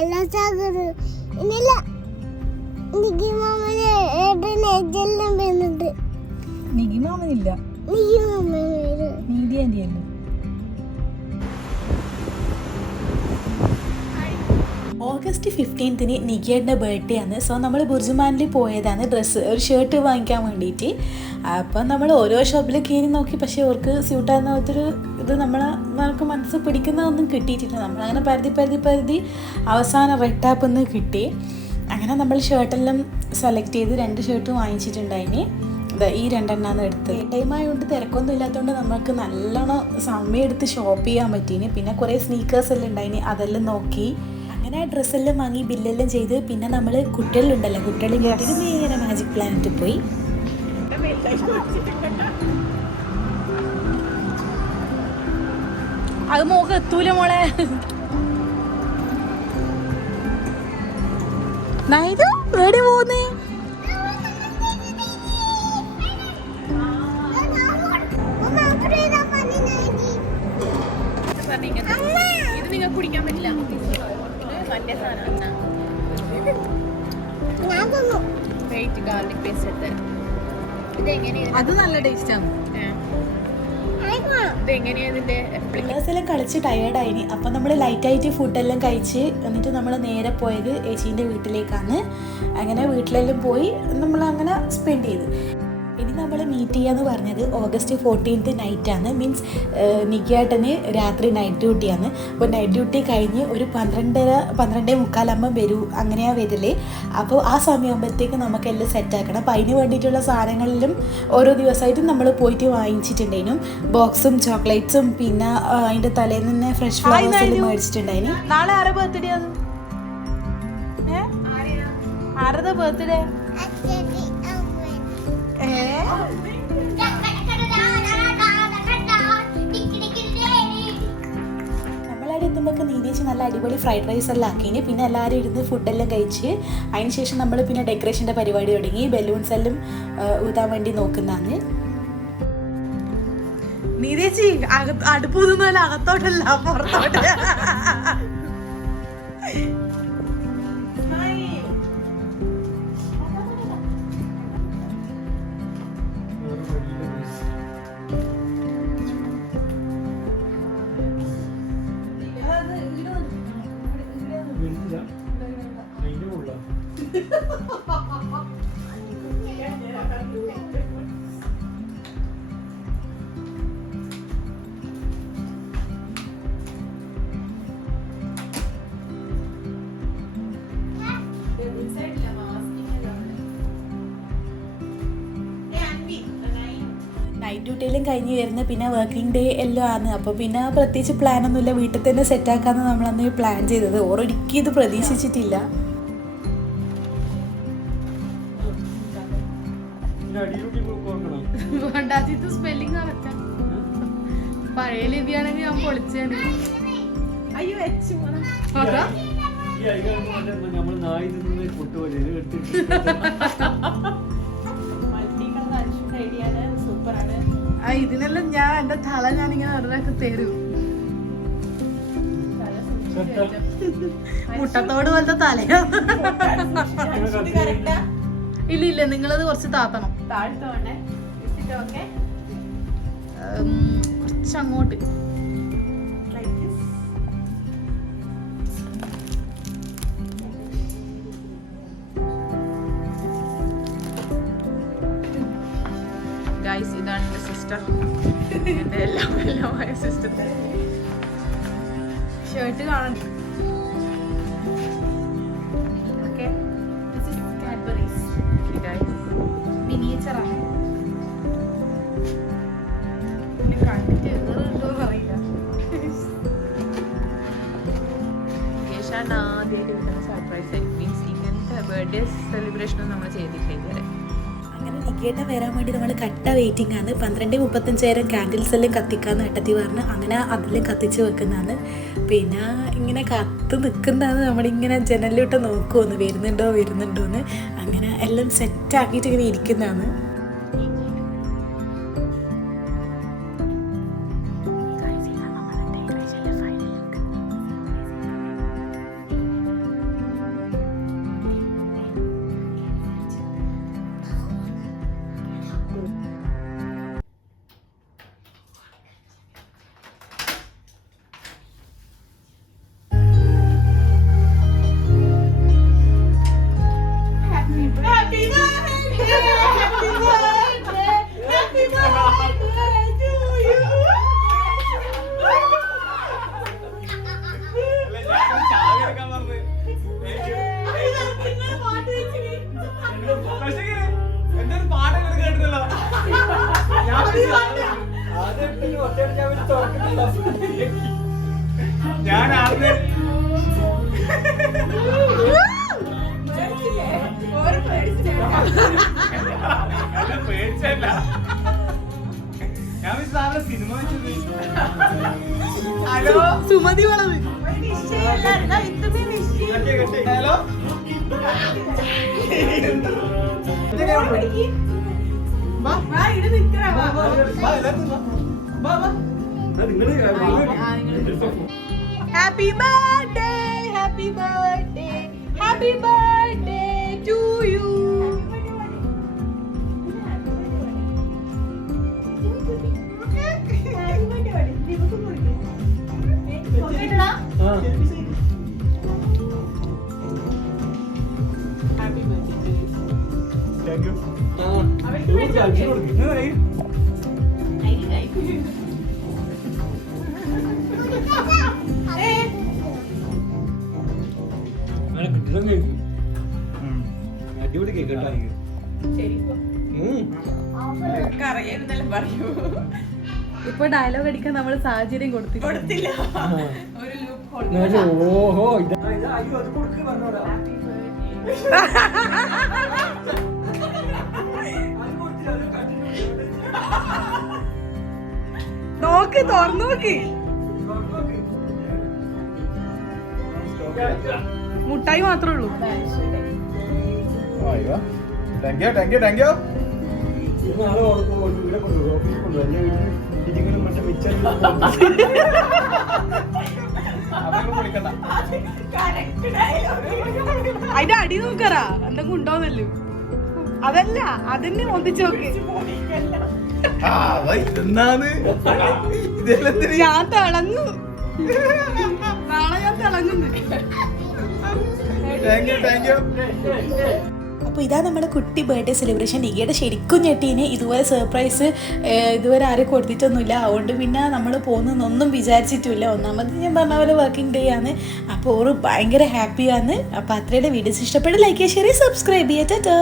വെള്ളച്ചാകര് ഇന്നില്ല നിഗി മാമന് ഏട്ടന് എജെല്ലാം വരുന്നുണ്ട് നിഗി മാമനില്ല. നിഗി മാമന് നീതി ഓഗസ്റ്റ് ഫിഫ്റ്റീൻത്തിന് നികിയുടെ ബർത്ത്ഡേ ആണ്. സോ നമ്മൾ ബുർജുമാനിൽ പോയതാണ് ഡ്രസ്സ് ഒരു ഷർട്ട് വാങ്ങിക്കാൻ വേണ്ടിയിട്ട് അപ്പം നമ്മൾ ഓരോ ഷോപ്പിൽ കയറി നോക്കി. പക്ഷേ അവർക്ക് സ്യൂട്ടാകുന്ന പോലത്തൊരു ഇത് നമ്മളെ നമുക്ക് മനസ്സ് പിടിക്കുന്നതൊന്നും കിട്ടിയിട്ടില്ല. നമ്മളങ്ങനെ പരുതി പരുതി പരുതി അവസാനം റെഡ് ടാപ്പ് ഒന്ന് കിട്ടി. അങ്ങനെ നമ്മൾ ഷർട്ടെല്ലാം സെലക്ട് ചെയ്ത് രണ്ട് ഷർട്ട് വാങ്ങിച്ചിട്ടുണ്ടായിന്. ഈ രണ്ടെണ്ണമാണ് എടുത്തത്. ടൈം ആയതുകൊണ്ട് തിരക്കൊന്നും ഇല്ലാത്തതുകൊണ്ട് നമുക്ക് നല്ലോണം സമയം എടുത്ത് ഷോപ്പ് ചെയ്യാൻ പറ്റീന്. പിന്നെ കുറേ സ്നീക്കേഴ്സ് എല്ലാം ഉണ്ടായിന്. അതെല്ലാം നോക്കി. അങ്ങനെ ഡ്രസ്സെല്ലാം വാങ്ങി ബില്ലെല്ലാം ചെയ്ത് പിന്നെ നമ്മൾ കുട്ടികളുണ്ടല്ലോ കുട്ടികളിൽ നേരെ മാജിക് പ്ലാനറ്റ് പോയി. അത് മോക്ക് എത്തൂല മോളെ. നൈതു മറ്റേ സാധനം. വെയിറ്റ് ഗാർലിക് പേസ്റ്റ് എടുത്ത് ഇതെങ്ങനെയാണ് അത് നല്ല ടേസ്റ്റാണ് കളിച്ച് ടയേർഡായിന് അപ്പം നമ്മൾ ലൈറ്റായിട്ട് ഫുഡെല്ലാം കഴിച്ച് എന്നിട്ട് നമ്മൾ നേരെ പോയത് ഏച്ചീന്റെ വീട്ടിലേക്കാണ്. അങ്ങനെ വീട്ടിലെല്ലാം പോയി നമ്മൾ അങ്ങനെ സ്പെൻഡ് ചെയ്ത്. മീറ്റ് ചെയ്യാന്ന് പറഞ്ഞത് ഓഗസ്റ്റ് ഫോർട്ടീൻത്ത് നൈറ്റാണ് മീൻസ് നിക്കിയാട്ടന് രാത്രി നൈറ്റ് ഡ്യൂട്ടിയാണ് അപ്പോൾ നൈറ്റ് ഡ്യൂട്ടി കഴിഞ്ഞ് ഒരു പന്ത്രണ്ടര പന്ത്രണ്ടേ മുക്കാലാകുമ്പോൾ വരൂ. അങ്ങനെയാണ് വരില്ലേ അപ്പോൾ ആ സമയമാകുമ്പോഴത്തേക്ക് നമുക്കെല്ലാം സെറ്റാക്കണം അപ്പോൾ അതിന് വേണ്ടിയിട്ടുള്ള സാധനങ്ങളിലും ഓരോ ദിവസമായിട്ടും നമ്മൾ പോയിട്ട് വാങ്ങിച്ചിട്ടുണ്ടായിരുന്നു. ബോക്സും ചോക്ലേറ്റ്സും പിന്നെ അതിന്റെ തലേന്ന് തന്നെ ഫ്രഷ് ഫ്ലവേഴ്സ് മേടിച്ചിട്ടുണ്ടായിരുന്നു. നാളെ ആരുടെ ബർത്ത്ഡേ ആണ്? ഏ? ആരതാ ബർത്ത്ഡേ നമ്മളവിടെ എത്തുമ്പോൾ നീതേച്ച് നല്ല അടിപൊളി ഫ്രൈഡ് റൈസ് എല്ലാം ആക്കിന് പിന്നെ എല്ലാവരും ഇരുന്ന് ഫുഡെല്ലാം കഴിച്ച് അതിന് ശേഷം നമ്മൾ പിന്നെ ഡെക്കറേഷന്റെ പരിപാടി തുടങ്ങി. ബലൂൺസ് എല്ലാം ഊതാൻ വേണ്ടി നോക്കുന്നതാണ്. നീ ചേച്ചി അടുപ്പ് അകത്തോട്ടല്ല പുറത്തോട്ട്. ഡ്യൂട്ടിയിലും കഴിഞ്ഞ് വരുന്നത് പിന്നെ വർക്കിംഗ് ഡേ എല്ലാം ആണ് അപ്പോൾ പിന്നെ പ്രത്യേകിച്ച് പ്ലാനൊന്നുമില്ല വീട്ടിൽ തന്നെ സെറ്റാക്കാമെന്ന് നമ്മളന്ന് പ്ലാൻ ചെയ്തത് ഓരോരിക്കും ഇത് പ്രതീക്ഷിച്ചിട്ടില്ല പഴയ ലിപിയാണെങ്കിൽ ഞാൻ പൊളിച്ചു അയ്യോ അതാ നമ്മൾ നായി നിന്ന് കൊട്ടുപോലെ സൂപ്പറാണ് ഇതിനെല്ലാം ഞാൻ എന്റെ തല ഞാൻ ഇങ്ങനെ ഒരാൾക്ക് തരും മുട്ടത്തോട് പോലത്തെ തലയാ? ഇല്ല ഇല്ല നിങ്ങളത് കുറച്ച് താത്തണം. കുറച്ച് അങ്ങോട്ട് സിസ്റ്റർ എന്റെ എല്ലാം എല്ലാമായ സിസ്റ്റർ ഷർട്ട് കാണണ്ട ഓക്കെ. ഗൈസ് മിനിയേച്ചറാണ് കണ്ടിട്ട് എന്തോ അറിയില്ല. കേശാണ് ആദ്യമായിട്ട് സർപ്രൈസ് മീൻസ് ഇങ്ങനത്തെ ബർത്ത്ഡേ സെലിബ്രേഷൻ ഒന്നും നമ്മൾ ചെയ്തിട്ടില്ല ഇതുവരെ. അങ്ങനെ നിക്കേട്ട വരാൻ വേണ്ടി നമ്മൾ കട്ട വെയിറ്റിംഗ് ആണ്. പന്ത്രണ്ട് മുപ്പത്തഞ്ചായിരം ക്യാൻഡിൽസ് എല്ലാം കത്തിക്കാന്ന് ഏട്ടത്തി പറഞ്ഞ്. അങ്ങനെ അതിൽ കത്തിച്ച് വെക്കുന്നതാണ്. പിന്നെ ഇങ്ങനെ കത്ത് നിൽക്കുന്നതാണ് നമ്മളിങ്ങനെ ജനലിലോട്ട് നോക്കുമെന്ന് വരുന്നുണ്ടോ വരുന്നുണ്ടോ എന്ന് അങ്ങനെ എല്ലാം സെറ്റാക്കിയിട്ട് ഇങ്ങനെ ഇരിക്കുന്നതാണ്. ഞാൻ ആദ്യം പേടിച്ചല്ല ഞാൻ സാറിന് cinema hello Sumathi Valavu hello happy birthday happy birthday happy birthday to you thank you കളിച്ചു കൊടുക്കുന്നു അടിപൊളി കേക്ക് ഇപ്പൊ ഡയലോഗ് അടിക്കാൻ നമ്മൾ സാഹചര്യം കൊടുത്തിട്ടില്ല കൊടുത്തില്ല. ഓഹോ ഇതാ. ഇതാ, അയ്യോ അത് കൊടുക്ക് പറഞ്ഞോടാ. തുറന്നു നോക്ക്. മുട്ടായി മാത്രമേ ഉള്ളൂ. Thank you thank you thank you അതിന്റെ അടി നോക്കറാ. എന്തെങ്കിലും ഉണ്ടോന്നല്ലോ. അതല്ല അതന്നെ ഒന്നിച്ചു നോക്കി. ആ ഞാൻ തിളങ്ങു. നാളെ ഞാൻ തിളങ്ങുന്നു അപ്പോൾ ഇതാ നമ്മുടെ കുട്ടി ബർത്ത്ഡേ സെലിബ്രേഷൻ നികയുടെ ശരിക്കും ഞെട്ടീന്. ഇതുവരെ സർപ്രൈസ് ഇതുവരെ ആരും കൊടുത്തിട്ടൊന്നുമില്ല. അതുകൊണ്ട് പിന്നെ നമ്മൾ പോകുന്നൊന്നും വിചാരിച്ചിട്ടില്ല. ഒന്നാമത് ഞാൻ പറഞ്ഞ പോലെ വർക്കിംഗ് ഡേ ആണ്. അപ്പോൾ ഓറ് ഭയങ്കര ഹാപ്പിയാണ് അപ്പോൾ അത്രയുടെ വീഡിയോസ് ഇഷ്ടപ്പെട്ട് ലൈക്ക് ചെയ്യുക ഷെയർ സബ്സ്ക്രൈബ് ചെയ്യുക ടാറ്റാ.